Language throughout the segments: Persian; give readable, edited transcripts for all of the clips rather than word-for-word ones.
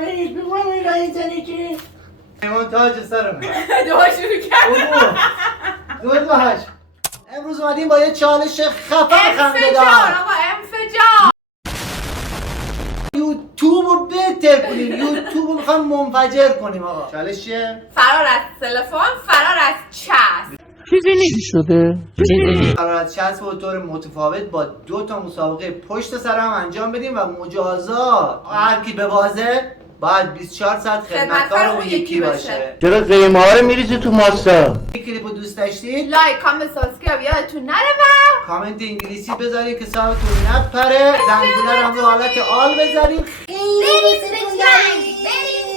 رئیس بگوی رئیس یعنی چی؟ پیمان تاج سرمه دعا شروع کرد. باش امروز اومدیم با یه چالش خفن خنده انفجار دار آقا، انفجار. یوتیوب رو بتکنیم، یوتیوب رو میخوام منفجر کنیم آقا. چالش چیه؟ فرار از تلفن، فرار از چسب. چیزی شده؟ قرار از چسب به طور متفاوت با 2 تا مسابقه پشت سر هم انجام بدیم و مجازات هر کی ببازه باید 24 ساعت خدمتکار اون یکی باشه. چرا قیمه ها رو میریزی تو ماستا؟ این کلیپ رو دوست داشتید؟ لایک، کامنت، سابسکرایب یادتون نره و کامنت انگلیسی بذارید که صاحبتون نپره. زنگوله هم رو حالت آل بذارید. بریم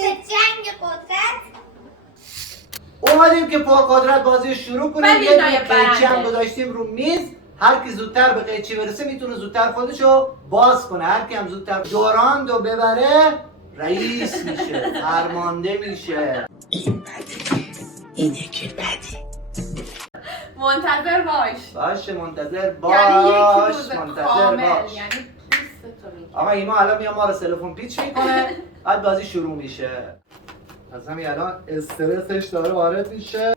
به جنگ قدرت. اومدیم که با قدرت بازی شروع کنیم. ولی یه نایب قیچی هم برنده. گذاشتیم رو میز. هر کی زودتر به قیچی برسه میتونه زودتر خودشو باز کنه. هر کی هم زودتر دوران رو ببره رئیس میشه، فرمانده میشه. این بده، این یکی بده. منتظر باش. باشه منتظر باش. یعنی یک روز منتظر کامل، باش. یعنی پوستتو میگه. آقا ایما الان میام ما رو تلفن پیچ میکنه. بعد بازی شروع میشه. از همین الان استرسش داره وارد میشه.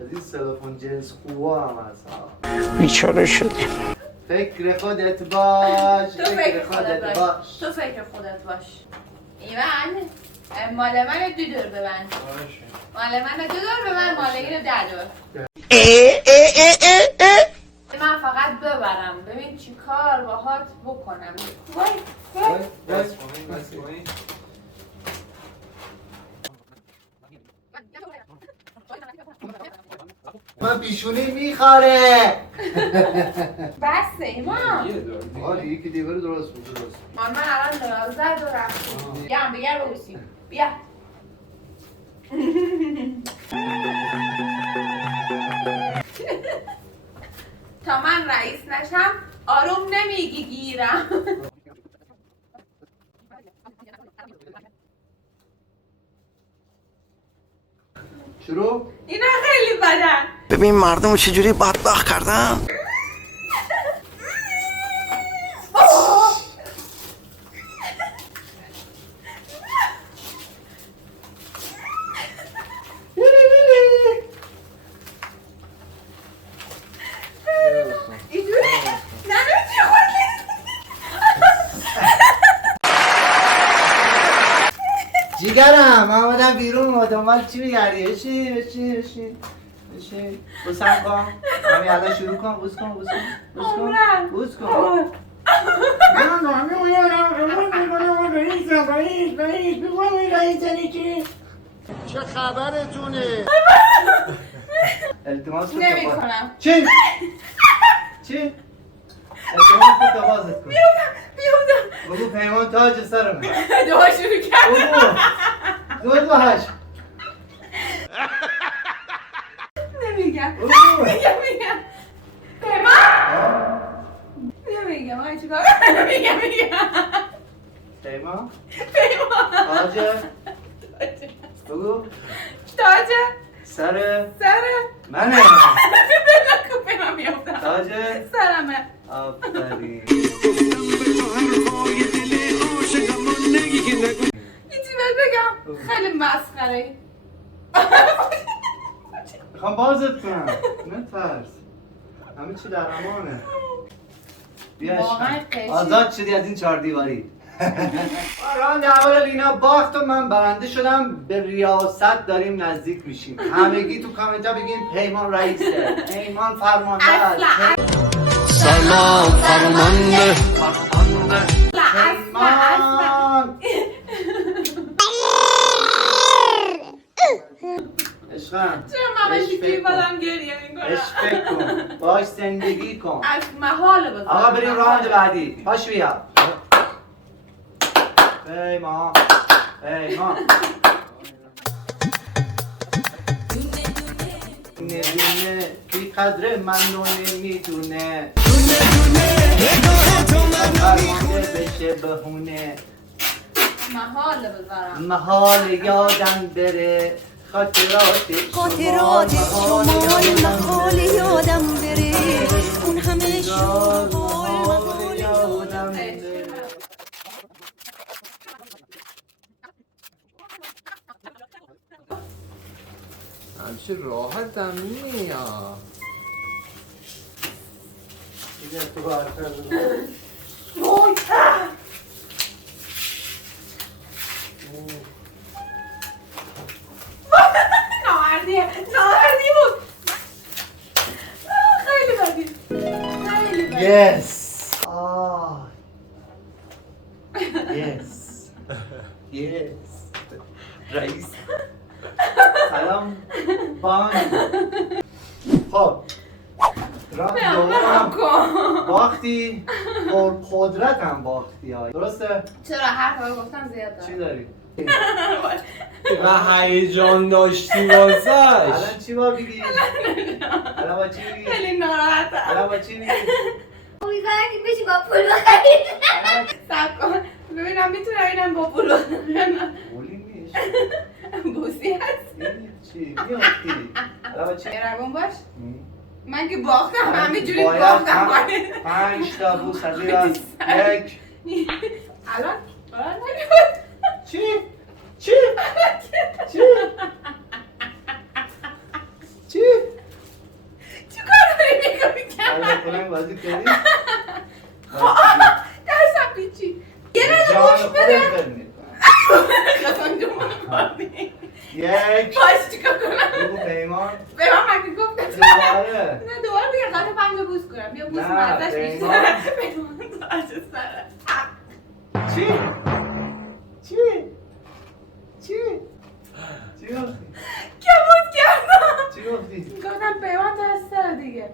از این تلفن جنس خوبا هم هست. بیچاره شدی. فکر خودت باش. تو فکر خودت باش. تو فکر خودت باش. ایوان مال من 2 دور ببند. مال من 2 دور ببند، مال اینو 10 دور. من فقط ببرم. ببین چی کار باهات بکنم. وای من پیشونی میخواره. بس ایمان. آره یکی دیگه رو درست میشه. من الان 11 دور رفتم. بیا ببوسیم. بیا. تا من رئیس نشم آروم نمیگی گیرم. شروع؟ اینا خیلی بدن. ببین مردم رو چجوری بدبخت کردم. اینجوری نمی‌تونی خودی. جیگرم من آمدم بیرون و دنبال چی میگردی؟ بشین بوسم کن. همین الان شروع کن. بوس کن. رئیس بگوی رئیس یعنی چی؟ چه خبرتونه؟ التماس کن نمی کنم. چی؟ التماس کن تا بازت کن. بیودم. بگو پیمان تاج سرمه. دعا شروع کرد. بگو باش نمیگم. بگو. میگم. پیمان. نمیگم. آی چیکار؟ میگم. پیمان تاج بگو تاجه. سر منه. بلکو پیمان میافتم. تاج سرمه. آفرین. ایچی بهت بگم خیلی مسخره ای. میخوام بازت کنم. نترس. همه چی در امانه. بیا واقعا عشقم. قشنگ. آزاد شدی از این 4 دیواری. راند اول لینا باخت و من برنده شدم. به ریاست داریم نزدیک میشیم. همگی تو کامنت ها بگین پیمان رئیسه، پیمان فرمانده است. سلام فرمانده. پیمان عشقم چرا من اینجوری بدم گریه میکنم؟ عشق کن باش زندگی کن. از محال بذارم. آقا بریم راند بعدی. باش بیا پیمان دونه بی قدر من نمیدونه. فرمانده بشه بهونه. محال بذارم. محال یادم بره خاطرات شما محال یادم بره اون همه شما محال یادم بره. چه راحت هم میاد. دیگه تو برتر نامردی بود. خیلی بدی. خیلی بدی. Yes. Yes. Yes. رئیس. سلام. بان. خب. راه دوم باختی. پر قدرت هم باختی های. درسته؟ چرا حرف رو گفتم زیاد چی دارم. داری؟ و هیجان داشتی واسش. الان چی با بگی؟ الان با چی بگی؟ خیلی ناراحتم. الان با چی بگی؟ امیدوارم که بشی با پول بخرید. صبر کن ببینم میتونم اینم با پول بخرم. بولی نیست. بوسی هست. چی؟ میافتی؟ الان با چی؟ مهربون باش. من که باختم همینجوری باید باختم. 5 تا بوس از این است. یک. الان چی؟ چی؟ چی؟ چی؟ چی کار داری میکنی حالا که کنم بازی کردی؟ درسم پیچی یه رجه جان گوش خودت بده برمی قسم جمعه خوردی یک. باش چیکار کنم بگو پیمان. به من مگه گفتم دوباره. نه دوباره بگه قطع 5 بوس کنم بیا بوس نه، مردش پیمان. بیشتره پیمان تاج سره چی؟ چی؟ چی؟ چی گفتی؟ کبود کردم چی گفتی؟ گفتم پیمان تاج سره دیگه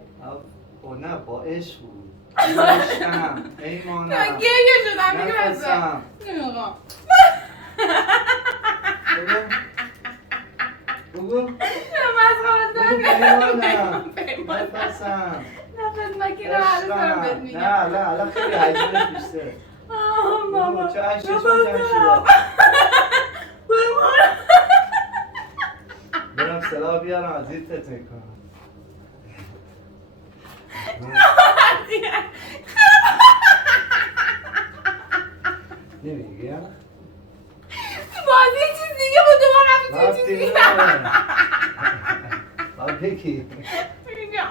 او نه با عشق بود عشقم پیمانم من گریه شدم میگه نفسم نمیخوام بگو مسخره پیمانم پیمان نفسم نفس مکیره هر سرم بهت عشقم میگم نه نه الان خیلی عجیبه بیشتر بابا چه عشقش من تنشیده برم سلاح بیارم از این تت میکنم نمیگی بازی چیز دیگه بود دوباره همین چیز دیگه باید بکی میگم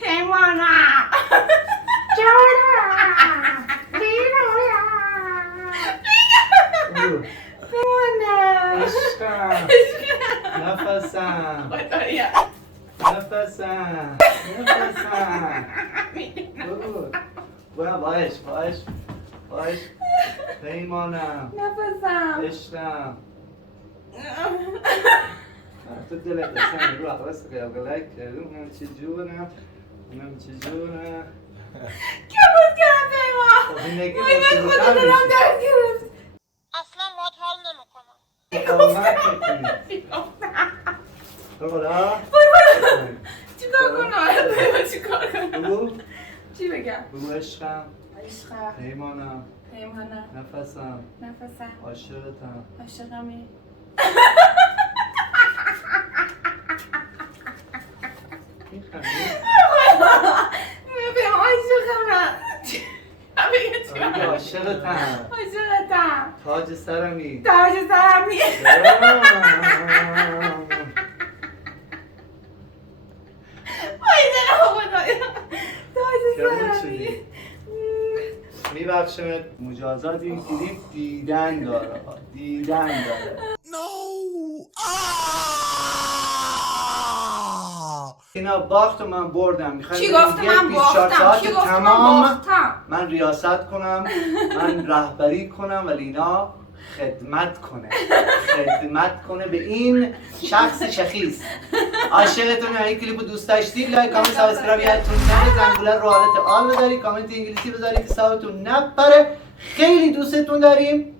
پیمانم جانم پیمانم عشقم نفسم نفسم نفسم بگو باش باش باش پیمانم نفسم عشقم تو دلت دستم رو اخلاص قلقلک کردم اونم چجورم اونم چجورم که بود کردم پیمان خب این نگی وای من خدا دارم درد گرفت اصلا باید حال نمیکنم. چیکار کنم پیمان چیکار کنم بگو چی بگم بگو عشقم عشقم پیمانم پیمانم نفسم نفسم عاشقتم عاشقمی میخندی؟ پیمان عاشقم بگو عاشقتم عاشقتم تاج سرمی تاج سرمی وای دلم خدایا تاج کبود سرمی شدی میبخشمت مجازات این کلیپ دیدن داره دیدن داره اینا باخت و من بردم میخوایم کی گفت من باختم کی گفت من باختم من ریاست کنم من رهبری کنم ولی اینا خدمت کنه به این شخص شخیص عاشقتون این کلیپو دوست داشتید لایک کامنت سابسکرایب یادتون نره زنگوله رو حالت آل بذاری کامنت انگلیسی بذاری که صاحبتون نپره خیلی دوستتون داریم